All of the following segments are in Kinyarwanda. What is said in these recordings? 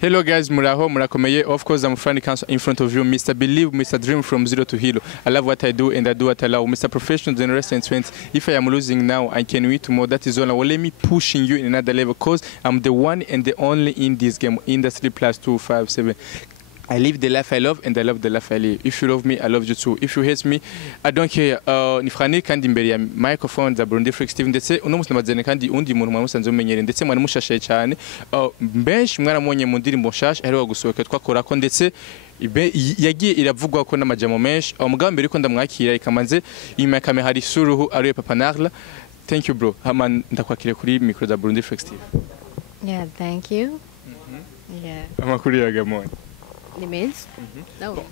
Hello guys, muraho, murakomeye. Of course, I'm Franny Council in front of you. Mr. Believe, Mr. Dream from zero to hero. I love what I do and I do what I love. Mr. Professional, generous and strength. If I am losing now, I can win tomorrow. That is all. Well, let me pushing you in another level because I'm the one and the only in this game. Industry plus 257. I live the life I love and I love the life I live. If you love me, I love you too. If you hate me, I don't care. Ni Franny kandi imbere ya microphone za Burundi Freak Steve ndetse uno musi namazene kandi undi muntu mwamusanze umenyere ndetse mwari mushashaye cyane. Benshi mwaramonye mu ndirimbo nshasha aheruka gusohoka twakorako ndetse yagiye iravugwa ko n'amajamo menshi. Umugabo mbere ko ndamwakira ikamanze inyuma kamera hari suruhu ariye Papa Narla. Thank you bro. Hama ndakwakire kuri micro za Burundi Freak Steve. Yeah, thank you. Yeah. Amakuru yaga Monia. Limits? No.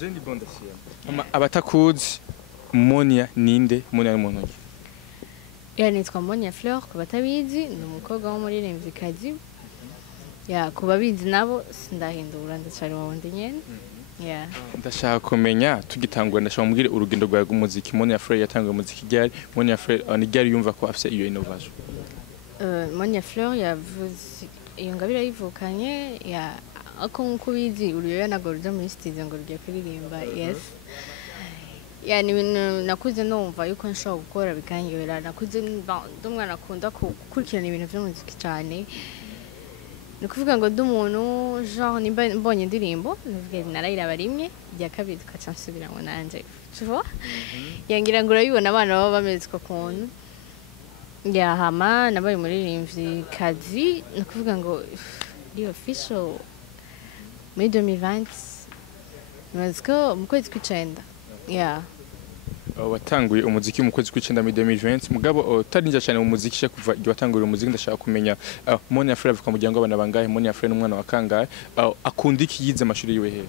Jendi bonda siya. Abatakuzi Monia ninde? Monia ni muntu ki? Ya nitwa Monia Fleur kubatabizi ni umukobwa wo muri Rimvikazi. Ya kubabizi nabo sindahindura ndacari wawundi nyene. Yeah. Ndashaka kumenya tugitangura ndashaka mumbwire urugendo rwa umuziki Monia Fleur yatanguye umuziki ryari? Monia Fleur ni ryari yumva ko afise iyo innovation? Monia Fleur yavuze iyo ngabira yivukanye ya ako nkubizi uriyo nagoruje muri studio ngo rugiye kuririmba. Yes. Yani nakuze numva yuko nshobora gukora bikangirira nakuze ndumwana akunda gukurikirana ibintu by'umuziki cyane. Nukuvuga ngo ndumuntu genre nimba mbonye indirimbo nuvuga narayiraba rimwe rya kabiri tukacansubira ngo nanje tu vois yangira ngo urabibona abana baba bameze ko kuntu yahama nabaye umuririmbyi kazi nukuvuga ngo the official muri 2020 maziko mu kwezi kw'icenda. Yeah. Watanguye umuziki mu kwezi kw'icenda muri 2020 mugabo utarinja cyane mu muziki cyo kuva igihe watangurira umuziki ndashaka kumenya Monia Fleur avuka mu muryango w'abana bangahe? Monia Fleur n'umwana wa kangahe? Akunda iki yize amashuri yiwe he?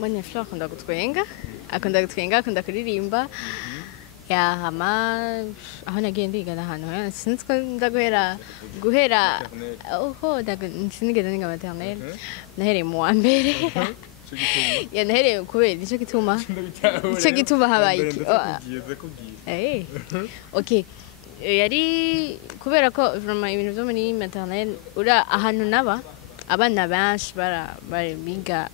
Monia Fleur akunda gutwenga, akunda kuririmba. Yahama aho nagiye ndiga ahantu sinzwe ndaguhera sinigeze niga maternelle nahereye mu wa mbere. Ya nahereye kubera nicyo gituma habaye iki. Okay, yari kubera ko vraiment ibintu byo muri maternelle ura ahantu naba abana benshi bari biga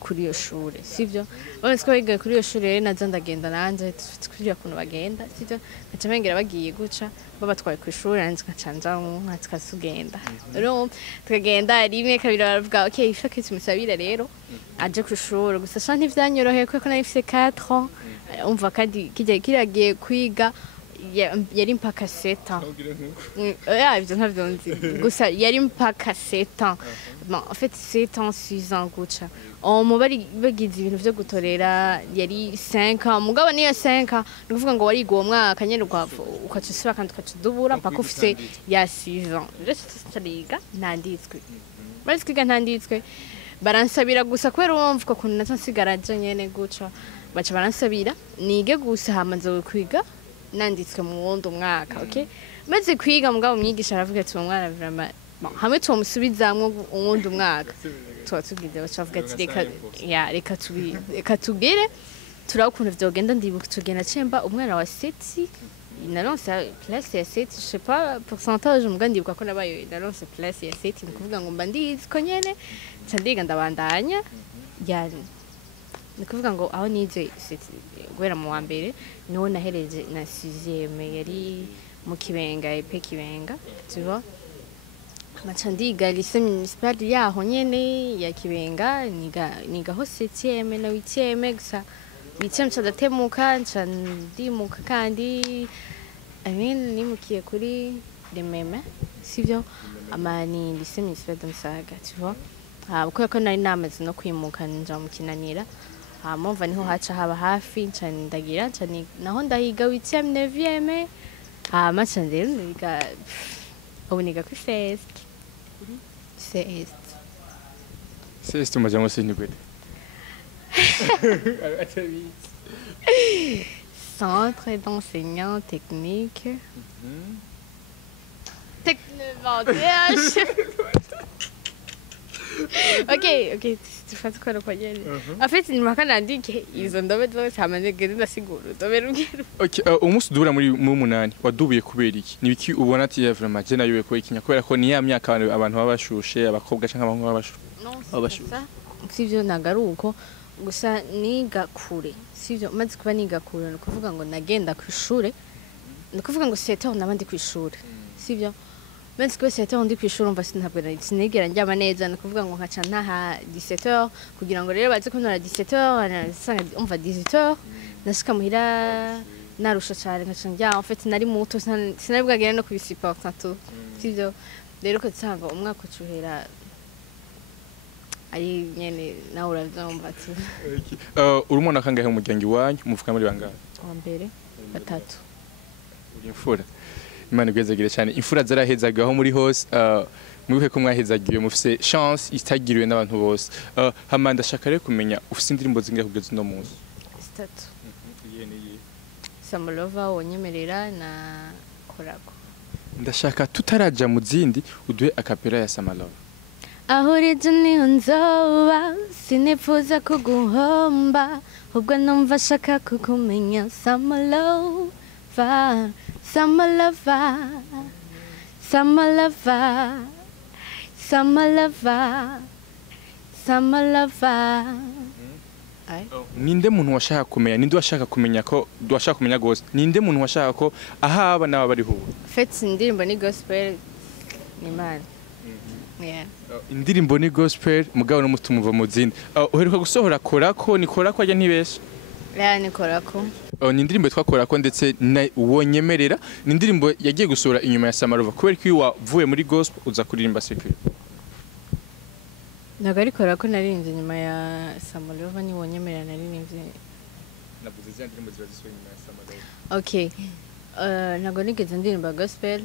kuri iyo shure sivyo bamwe ko biga kuri iyo shure nazo ndagenda nanje twiriya kuntu bagenda sivyo nacamengera bagiye guca babatwaye ku ishure nanje nkacanja nkatugenda rero tukagenda rimwe kabiri baravuga okay ifake tumusabira rero aje ku ishure gusa sha ntivyanyoroheye kuko nari mfise 4 ans umva kandi kiragiye kwiga yari mpaka 7 ans. Ivyo ntavyo nzi gusa yari mpaka 7 ans. En fait 7 ans 6 ans guca mu bari bagize ibintu vyo gutorera yari 5 ans mugabo niyo 5 ans nukuvuga ngo wari uwo mwaka nyene ukacusura kandi ukacudubura paka ufise ya 6 ans. Rero ntanditswe baritwiga ntanditswe baransabira gusa kubera wumva ko kuntu natansigaraje nyene guca baca baransabira nige gusa hamaze kwiga nanditswe mu wundi mwaka. Okay, maze kwiga mugabo umwigisha aravuga ati umwana vraiment hamwe tumumusubizamwe uwundi mwaka twatugize bacavuga ati reka tugere turaho ukuntu vyogenda ndibuka tugenda cemba umwana wa 7 naronse classe ya 7 je sais pas pourcentage mugandi ndibuka ko nabaye naronse classe ya 7 nikuvuga ngo mba ndizi ko nyene candiga ndabandanya yani nikuvuga ngo aho nize gwera mu wa mbere niho nahereje na 6e yari mu Kibenga epe Kibenga tu vois machandiga lycée municipal yaho nyene ya Kibenga niga ho 7e na 8e gusa 8e ncandatemuka ncandimuka kandi nimukiye kuri Rememe sivyo amani lycée municipal de Musaga tu vois kuko nari namaze no kwimuka nja mu Kinanira mumva niho haca haba hafi ncandagira ncani naho ndahiga 8e 9e macha ndero niga ubu niga ku c'est tumajamo sini kwete Centre d'enseignement technique technovantage Okay, tufate korako nyene. Afite ni makanandike izo ndobe zose hamaze geze ndasigura. Ndobe rubwira. Okay, umunsi dura muri mu munani wadubuye kubera iki? Nibiki ubona ati vraiment je nayobe ko ikinya kubera ko ni ya myaka abantu babashushe abakobwa canke abahungu babashushe. Sivyo nagaruko gusa niga kure. Sivyo maze kuba niga kure no kuvuga ngo nagenda ku ishure. No kuvuga ngo 7 heures nabandi ku ishure. Sivyo Mensi kwa 7 heures ndi ku ishuri umva sintabwo sinigera njyama neza no kuvuga ngo nkaca ntaha 17 heures kugira ngo rero baze kuntora 17 heures nasanga umva 18 heures nashika muhira narusha cyane nkaca njya en fait nari muto sinari bwagera no kubisiporta tu sivyo rero ko tsanga umwaka ucuhera ari nyene nawe uravyumva tu urumona kangahe mu muryango iwanyu muvuka muri bangahe wa mbere batatu uri imfura Imana igwezagire cyane imfura zarahezagaho muri hose mwibuke ko mwahezagiwe mufise chance itagiriwe n'abantu bose hamanda shaka rero kumenya ufise indirimbo zingahe kugeza no munsi 3 Samolova wonyemerera na korako ndashaka tutaraja mu zindi uduhe akapera ya Samalova aho rije niho nzoba sinipfuza kuguhomba ubwo numva shaka kukumenya Samalova Samalova, Samalova, Samalova, Samalova. Ninde muntu washaka kumenya ninde washaka kumenya ko duashaka kumenya gose ninde muntu washaka ko ahaba naba bari ho Fete indirimbo ni gospel ni man yeah indirimbo ni gospel mugabo no mutumuva mu zindi uheruka gusohora korako ni korako ajya ntibesha ni korako ni indirimbo twakorako ndetse wonyemerera ni indirimbo yagiye gusura inyuma ya Samalova kubera ko wavuye muri gospel uza kuririmba secular nagari korako naririnze nyuma ya Samalova ni wonyemerera naririnze navuze za ndirimbo ziba zisuye inyuma ya Samalova okay nago nigeze ndirimba gospel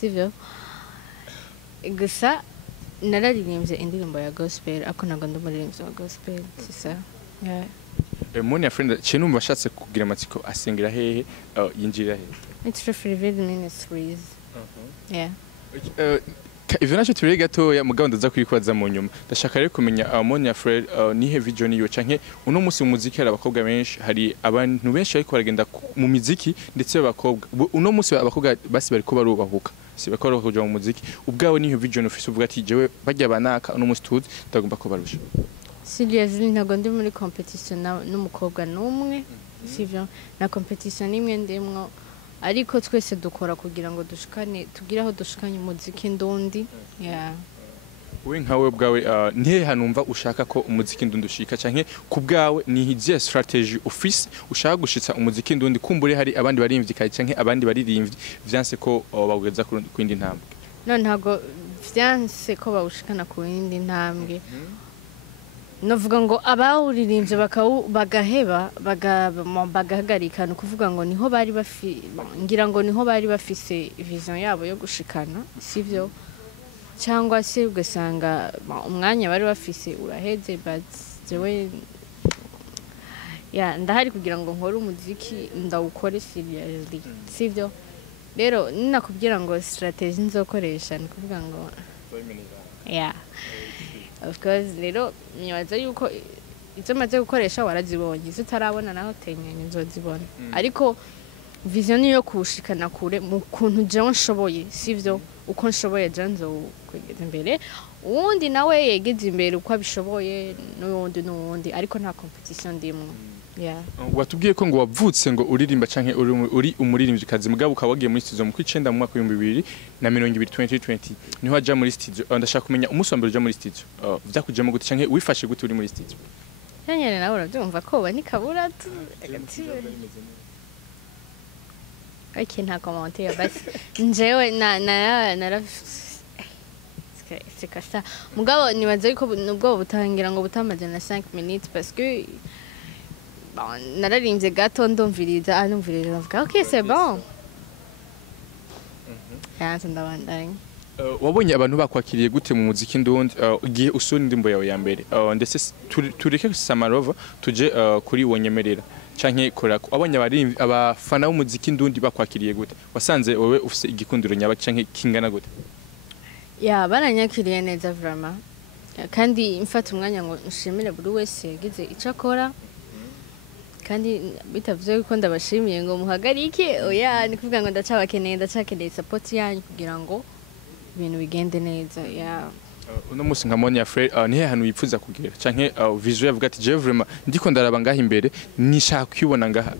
sivyo gusa nararirimbye indirimbo ya gospel ako nago ndumuririmbyi wa gospel sisa yeah Monia friend chenumva bashatse kugira amatsiko asengera hehe yinjira hehe It's Revival Ministries yeah ivyo nacho turi gatoya mugabo ndaza kwikwaza mu nyuma ndashaka rero kumenya Monia friend ni he vision yo canke uno musi mu muziki hari abakobwa benshi hari abantu benshi ariko baragenda mu muziki ndetse abakobwa uno musi abakobwa basi bariko barubahuka si bakora kuja mu muziki ubwawe ni he vision ufise uvuga ati jewe bajya banaka uno musi tuzi ndagomba ko barusha Seriously ntago ndi muri competition n'umukobwa numwe sivyo na competition nimwe ndimwo ariko twese dukora kugira ngo dushikane tugiraho dushikanye umuziki ndundi yeah we nkawe bwawe ntihe hanumva ushaka ko umuziki ndundi ushika canke ku bwawe ni hiziye strategy office ushaka gushitsa umuziki ndundi kumbure hari abandi barimvye kai canke abandi baririmvye vyanse ko bageza ku indi ntambwe no ntago vyanse ko bawushikana ku indi ntambwe novuga ngo abawuririmbye bagaheba bagahagarika no kuvuga ngo niho bari ngira ngo niho bari bafise vision yabo yo gushikana sivyo cyangwa se ugasanga umwanya bari bafise uraheze but jewe ndahari kugira ngo nkore umuziki ndawukore seriously sivyo rero ninakubwira ngo strategy nzokoresha ni kuvuga ngo of course rero nibaza yuko izo maze gukoresha warazibonye zitarabona naho tenyenye nzozibona ariko vision yo kushikana kure mu kuntu je nshoboye sivyo uko nshoboye je nzo kwegeza imbere uwundi nawe yegeze imbere uko abishoboye n'uwundi ariko nta competition ndimwe watubwiye ko ngo wavutse ngo uririmba canke uri umuririmbyi kazi mugabo ukawagiye muri studio mu kwicenda mu mwaka wa 2020 niho aja muri studio ndashaka kumenya umunsi wa mbere uja muri studio vyakujemo gute canke wifashe gute uri muri studio yanyene nawe uravyumva ko bani kabura tu okay nta commentaire basi njewe na c'est ça mugabo nibaza yuko nubwo butangira ngo butamaje na 5 minutes parce que nararinze gato ndumviriza navuga okay c'est bon yanze ndabandanye wabonye abantu bakwakiriye gute mu muziki ndundi ugiye usura indimbo yawe ya mbere ndetse tureke Samalova tuje kuri wonyemerera canke korako abonye abafana b'umuziki ndundi bakwakiriye gute wasanze wowe ufise igikundiro nyaba canke kingana gute ya baranyakiriye neza vraiment kandi mfata umwanya ngo nshimire buri wese yagize icyo akora kandi bitavuze ko ndabashimiye ngo muhagarike oya ni kuvuga ngo ndacakeneye support yanyu kugira ngo ibintu bigende neza ya uno musi nka Monia Frere nihe hantu yipfuza kugira canke visual yavuga ati je vraiment ndiko ndaraba ngaha imbere nishaka kwibona ngaha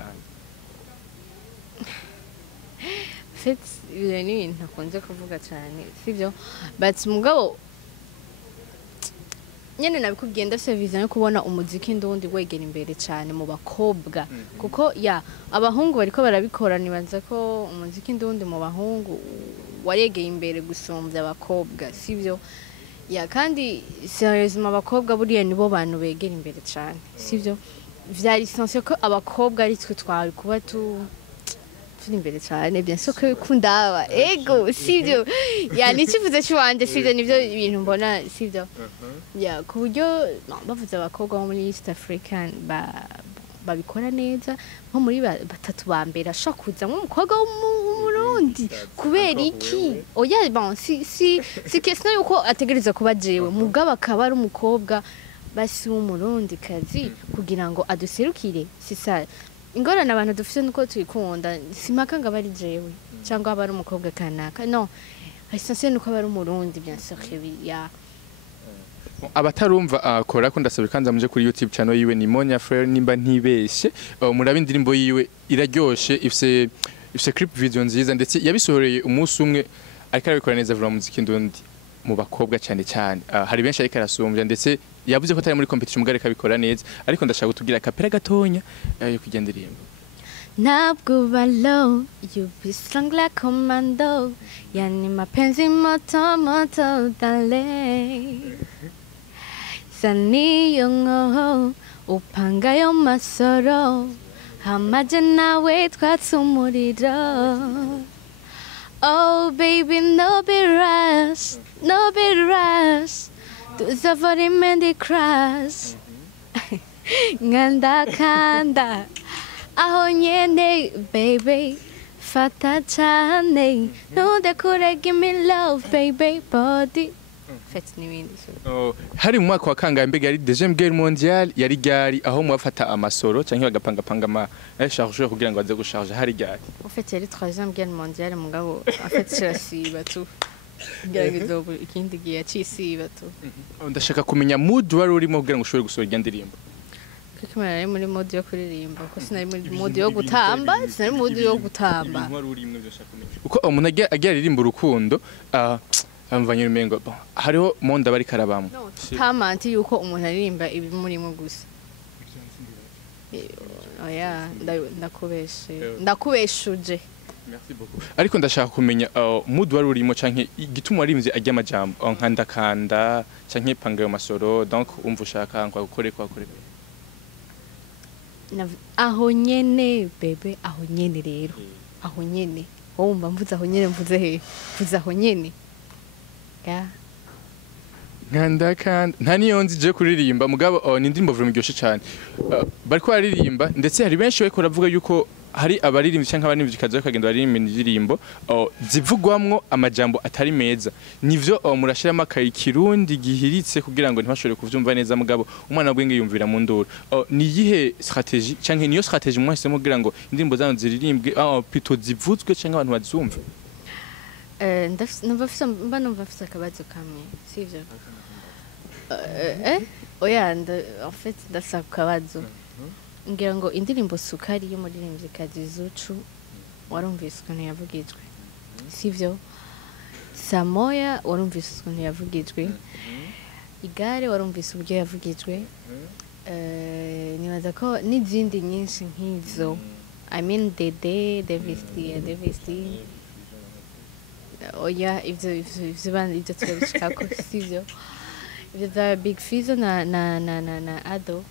fait ni ibintu nakunze kuvuga cyane sivyo but mugabo nyene nabikubwiye ndafise vision yo kubona umuziki ndundi wegera imbere cyane mu bakobwa kuko ya abahungu bariko barabikora nibanza ko umuziki ndundi mu bahungu waregeye imbere gusumbya abakobwa sivyo ya kandi seriously abakobwa buriya nibo bantu begera imbere cyane sivyo vyari essentiel ko abakobwa ari twe twari kuba turi imbere cyane bien sûr ko kundaba ego sivyo ya nicivuze cyanje sivyo nivyo ibintu mbona sivyo ya ku buryo bavuze abakobwa bo muri East African babikora neza nko muri batatu ba mbere ashakuza nk'umukobwa w'umurundi kubera iki oya bon si question yuko ategereza kuba jewe mugabo akaba ari umukobwa basi w'umurundi kazi kugira ngo aduserukire sisa ingorane abantu dufite nuko twikunda simaka ngo abari jewe cyangwa abari umukobwa kanaka no essentiel nuko abari umurundi bien sûr ya abatarumva korako ndasaba kanza muje kuri YouTube channel yiwe ni Monia Frere nimba ntibeshe murabe indirimbo yiwe iraryoshe ifise clip video nziza ndetse yabisohoreye umunsi umwe ariko arabikora neza vuba muziki ndundi mu bakobwa cyane cyane hari benshi ariko arasumbya ndetse yavuze ko atari muri competition mugare kabikora neza ariko ndashaka kutugira kapera gatonya yo kugendirimba ntabwo balo you be strong like commando yani mapenzi moto moto dale saniyo ngo upangayo masoro hamaje nawe twatsumuriro oh baby no be rush tuzavora mendi crash nganda kanda aho nyene baby fata cyane ntudekure give me love baby body fete n'ibindi hari mu mwaka wa kangahe mbega yari deuxième guerre mondiale yari gari aho mwafata amasoro cyangwa bagapanga ama chargeur kugira ngo aze gusharge hari gari ufite yari troisième guerre mondiale mugabo afite kirasiba tu gerageza ikindi gihe cyisiba tu ndashaka kumenya mood wari urimo kugira ngo ushobore gusohora irya ndirimbo kuko nari muri mode yo kuririmba ko sinari muri mode yo gutamba sinari mode yo gutamba uko umuntu agira aririmba urukundo amvanye umengo hariho monde bari karabamo tamanti yuko umuntu aririmba ibi murimo gusa oya ndakubeshuje merci beaucoup ariko ndashaka kumenya mood wari urimo canke igituma warimvye ajya amajambo nkandakanda canke panga yo masoro donc umva ushaka ngo gukore aho nyene bebe aho nyene rero aho nyene wumva mvuze aho nyene mvuze he mvuze aho nyene ya nkandakanda nta niyo nzi je kuririmba mugabo ni indirimbo vuba myoshe cyane bariko baririmba ndetse hari benshi bariko baravuga yuko hari abaririmbyi cyangwa abanimvyi kaza bakagenda baririmba indirimbo zivugwamwo amajambo atari meza nivyo murashiramo akayikirundi gihiritse kugira ngo ntibashobore kuvyumva neza mugabo umwana w'ubwenge yumvira mu nduru ni yihe strategie cyangwa niyo strategie mwahisemo kugira ngo indirimbo zanyu ziririmbwe plutôt zivuzwe cyangwa abantu bazumva numva afite akabazo kamwe sivyo oya en fait ndasaba akabazo ngira ngo indirimbo sukari y'umuririmvyikazi Zucu warumvise ukuntu yavugijwe sivyo Samoya warumvise ukuntu yavugijwe igare warumvise uburyo yavugijwe nibaza ko n'izindi nyinshi nk'izo I mean Davis oya ivyo turabishikako sivyo ivyo za Big Fizzo na Ado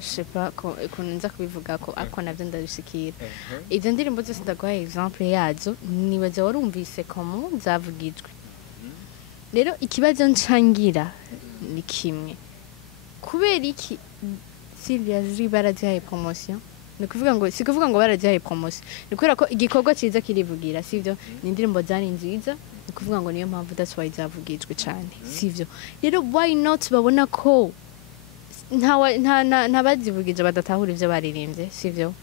je sais pas ukuntu nza kubivuga ko ariko navyo ndabishikira izo ndirimbo zose ndaguha exemple yazo nibaza warumvise komo zavugijwe rero ikibazo ncangira ni kimwe kubera iki Sylvia ziri barazihaye promotion ni kuvuga ngo si kuvuga ngo barazihaye promotion ni kubera ko igikorwa ciza kirivugira sivyo ni indirimbo zari nziza kuvuga ngo niyo mpamvu that's why zavugijwe cyane sivyo rero why not babona ko nta bazivugije badatahura ivyo baririmbye sivyo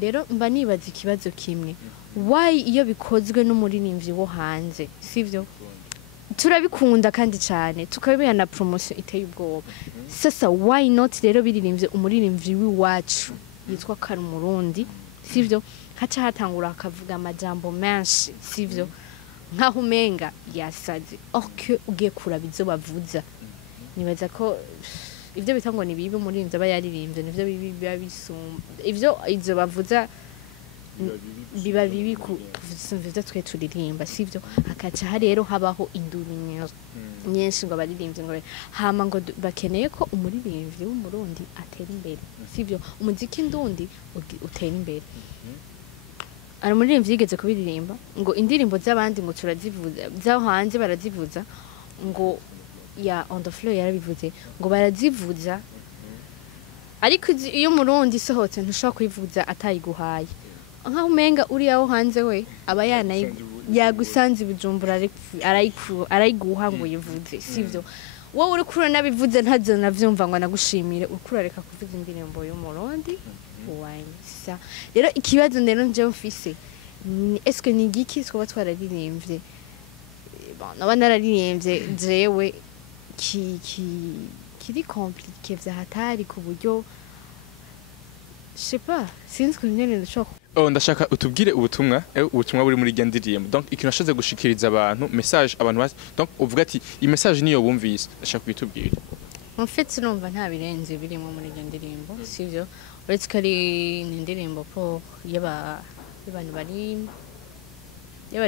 rero mba nibaza ikibazo kimwe why iyo bikozwe n'umuririmbyi wo hanze sivyo turabikunda kandi cyane tukabiha na promotion iteye ubwoba sasa why not rero biririmbye umuririmbyi w'iwacu yitwa Karumurundi sivyo haca hatangura akavuga amajambo menshi sivyo nkaho umenga yasaze ok ugiye kuraba izo bavuza nibaza ko ivyo bitango ni bibi umuririmbyi aba yaririmbye nivyo bibi biba bisumba ivyo izo bavuza biba bibi kuvyo twe turirimba sivyo hakaca rero habaho induru nyinshi ngo abaririmbyi ngo hama ngo bakeneye ko umuririmbyi w'umurundi atera imbere sivyo umuziki ndundi utera imbere ari umuririmbyi yigeze kubiririmba ngo indirimbo z'abandi ngo turazivuza zaho hanze barazivuza ngo ya on the fleur yarabivuze ngo barazivuza ariko iyo umurundi sohotse ntushobora kuyivuza atayiguhaye nkaho umenga uri aho hanze we aba yagusanze Bujumbura arayiguha ngo yivuze sivyo wowe uri kuri nabivuze ntazo navyumva ngo nagushimire ukura reka kuvuza indirimbo y'umurundi wanyisa rero ikibazo ndero nje mfise est-ce que ni giki twa twararirimbye naba nararirimbye jewe kiri compliqué vya hatari ku buryo je sais pas sinzi ko nyene ndashaka ndashaka utubwire ubutumwa buri muri gendirimbo donc ikintu nashoze gushikiriza abantu message abantu donc uvuga ati i message niyo bumvise ndashaka kubitubwira en fait numva nta birenze birimo muri gendirimbo sivyo uretse ko ari indirimbo ko y'abantu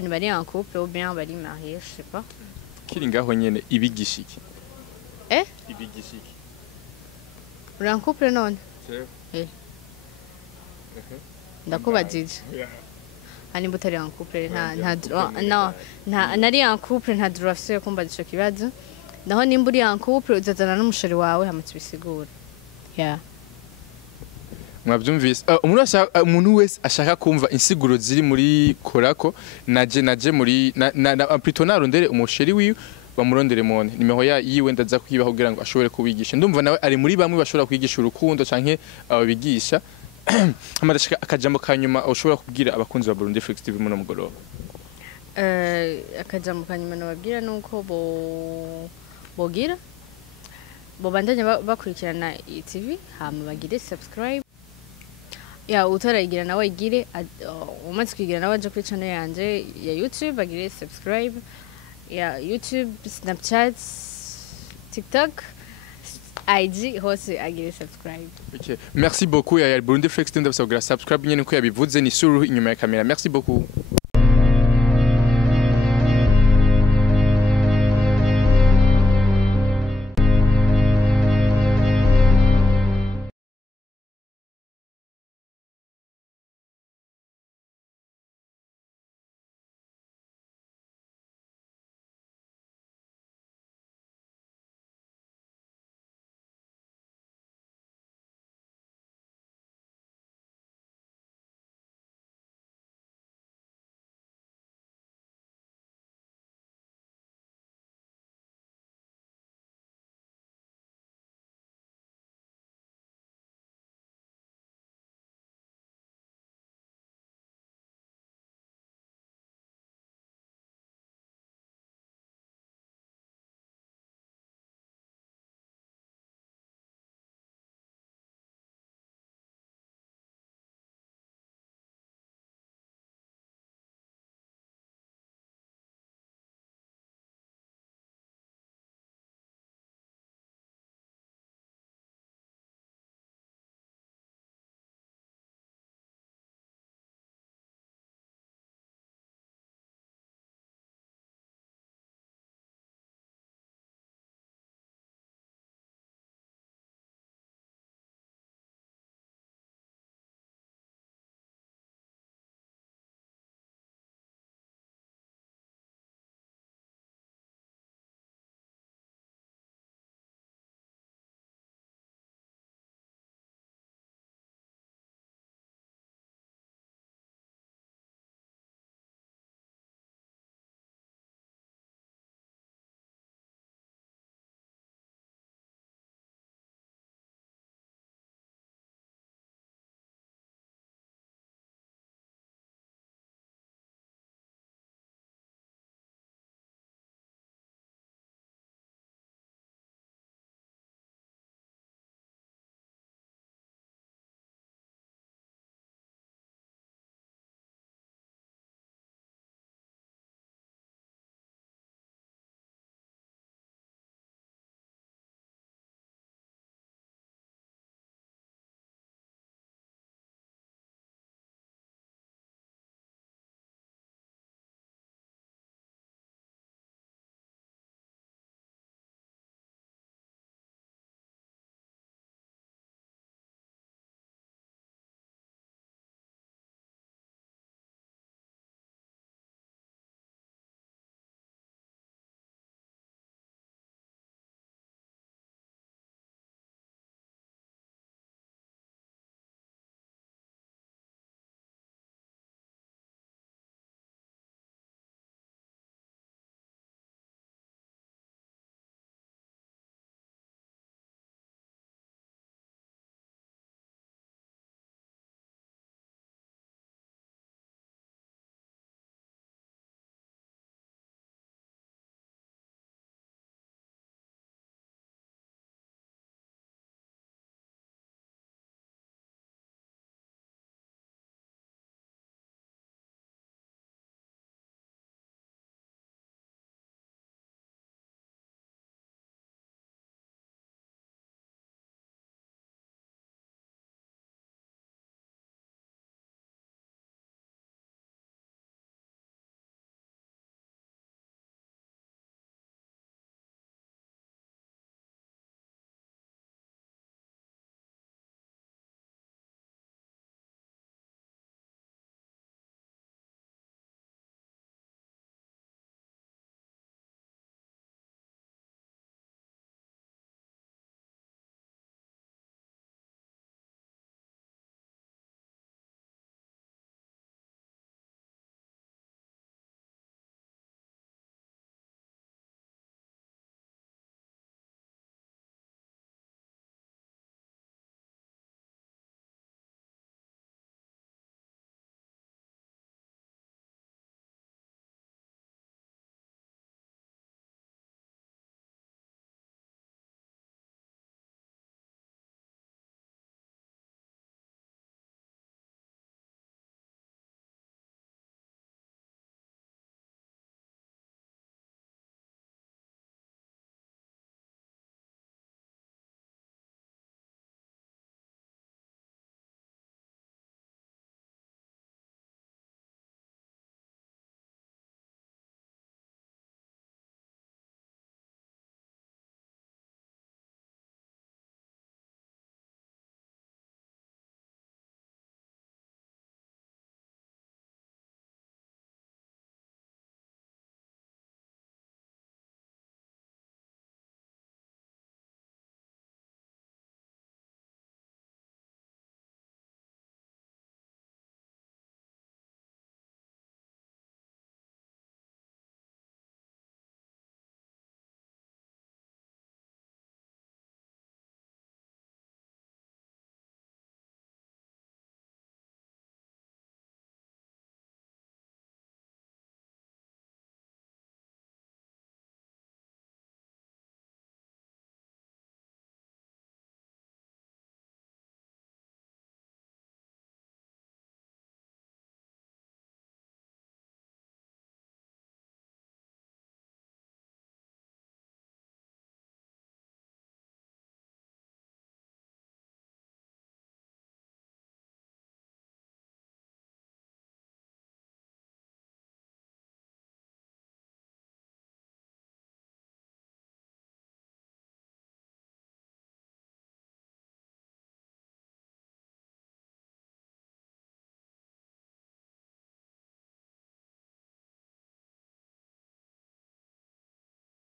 bari en couple ou bien bari mariés je sais pas kiri ngaho nyene ibigishiki ibigishiki uri en couple none ndakubajije ani butari en couple nari en couple nta droit afise kumbaza ico kibazo naho nimba uri en couple uzazana n'umusheri wawe hamutse bisigura mwabyumvise umuntu wese ashaka kumva insiguro ziri muri korako naje muri plutôt narondere umusheri wiwe bamurondere mone nimero yiwe ndaza kuyibaho kugira ngo ashobore kubigisha ndumva nawe ari muri bamwe bashobora kwigisha urukundo canke ababigisha amadashaka akajambo kanyuma ushobora kubwira abakunzi ba Burundi Flex TV muno mugoroba akajambo kanyuma nababwira nuko bogira bandanya bakurikirana TV hama bagire subscribe utarayigira nawe igire umaze kwigira nawe aje kuri channel yanje ya YouTube agire subscribe YouTube Snapchat TikTok IG hose agire subscribe. Okay. Merci beaucoup ya Burundi Flex TV ndabasabira subscribe nyene ko yabivuze ni suru inyuma ya kamera. Merci beaucoup.